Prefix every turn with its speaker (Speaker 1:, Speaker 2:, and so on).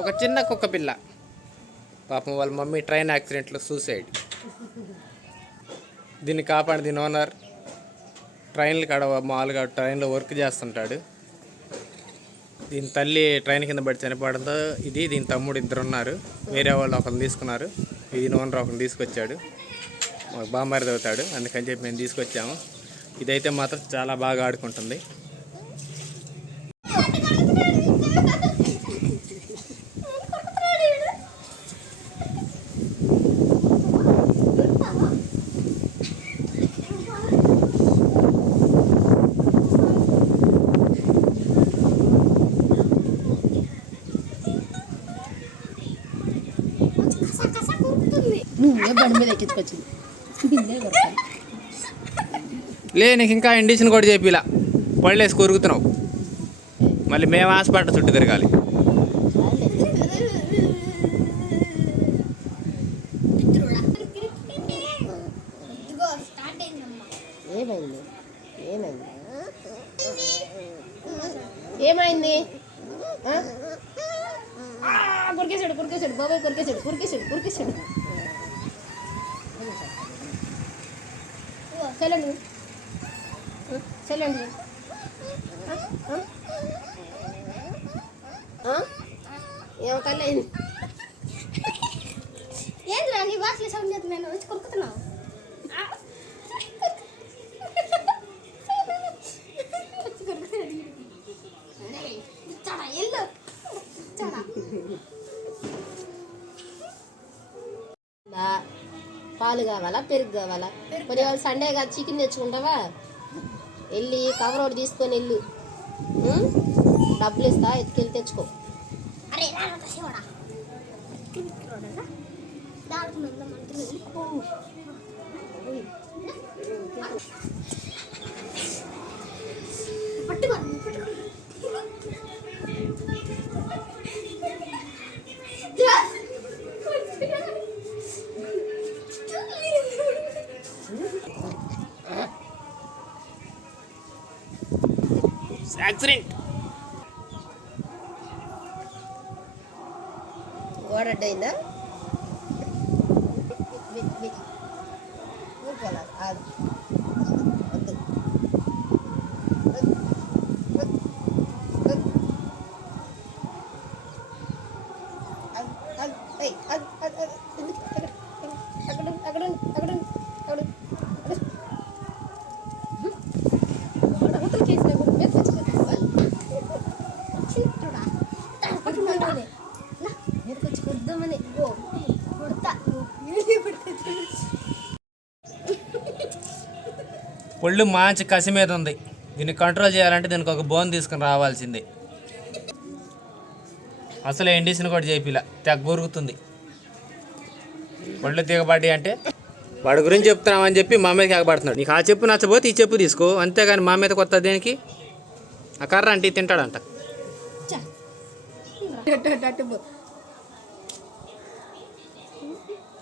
Speaker 1: ఒక చిన్న కుక్క పిల్ల. పాపం వాళ్ళ మమ్మీ ట్రైన్ యాక్సిడెంట్లో సూసైడ్. దీన్ని కాపాడు దీని ఓనర్. ట్రైన్లు కాడ మామూలుగా ట్రైన్లో వర్క్ చేస్తుంటాడు. దీని తల్లి ట్రైన్ కింద పడి చనిపోవడంతో ఇది దీని తమ్ముడు ఇద్దరు ఉన్నారు వేరే వాళ్ళు ఒకరిని తీసుకున్నారు. ఇది ఓనర్ ఒకరిని తీసుకొచ్చాడు. మాకు బాంబారి చదువుతాడు అందుకని చెప్పి మేము తీసుకొచ్చాము. ఇదైతే మాత్రం చాలా బాగా ఆడుకుంటుంది.
Speaker 2: నువ్వే బండి మీద ఎక్కించుకొచ్చింది.
Speaker 1: లే నీకు ఇంకా ఇండిషన్ కూడా చెప్పిలా పళ్ళేసి కొరుకుతున్నావు. మళ్ళీ మేము హాస్పిటల్ చుట్టూ తిరగాలి.
Speaker 2: ఏమైంది? కొరికేసాడు కొరికేసాడు బాబాయ్ కొరికేసాడు కొరికేసాడు కొరికేసాడు చలండి చలండి ఏం కళ్ళైంది
Speaker 3: ఏంద్రా నీ వాసులు సౌండ్ చేస్తున్నాను నేను వచ్చి కొరుకుతున్నావు?
Speaker 2: పాలు కావాలా పెరుగు కావాలా? మరి వాళ్ళు సండే కాదు చికెన్ తెచ్చుకుంటావా? వెళ్ళి కవర్ ఒకటి తీసుకొని వెళ్ళు? డబ్బులు ఇస్తా ఎత్తుకెళ్ళి తెచ్చుకో.
Speaker 3: పట్టుకోండి
Speaker 1: యాక్సిడెంట్
Speaker 2: ఓడడ్డైందా ఊరుకోలా
Speaker 3: ఓ కొడతా
Speaker 1: ఒళ్ళు మంచి కసి మీద ఉంది దీన్ని కంట్రోల్ చేయాలంటే దీనికి ఒక బోన్ తీసుకుని రావాల్సిందే అసలు ఇండిషన్ కూడా చేపిలా తెగ గొరుగుతుంది ఒళ్ళు దిగబడి అంటే వాడి గురించి చెప్తున్నామని చెప్పి మా మీదకి ఎగబడుతున్నాడు నీకు ఆ చెప్పు నచ్చబోతే ఈ చెప్పు తీసుకో అంతేగాని మా మీద కొత్త దేనికి ఆ కర్ర అంటే తింటాడంట
Speaker 2: అటు అటు పో.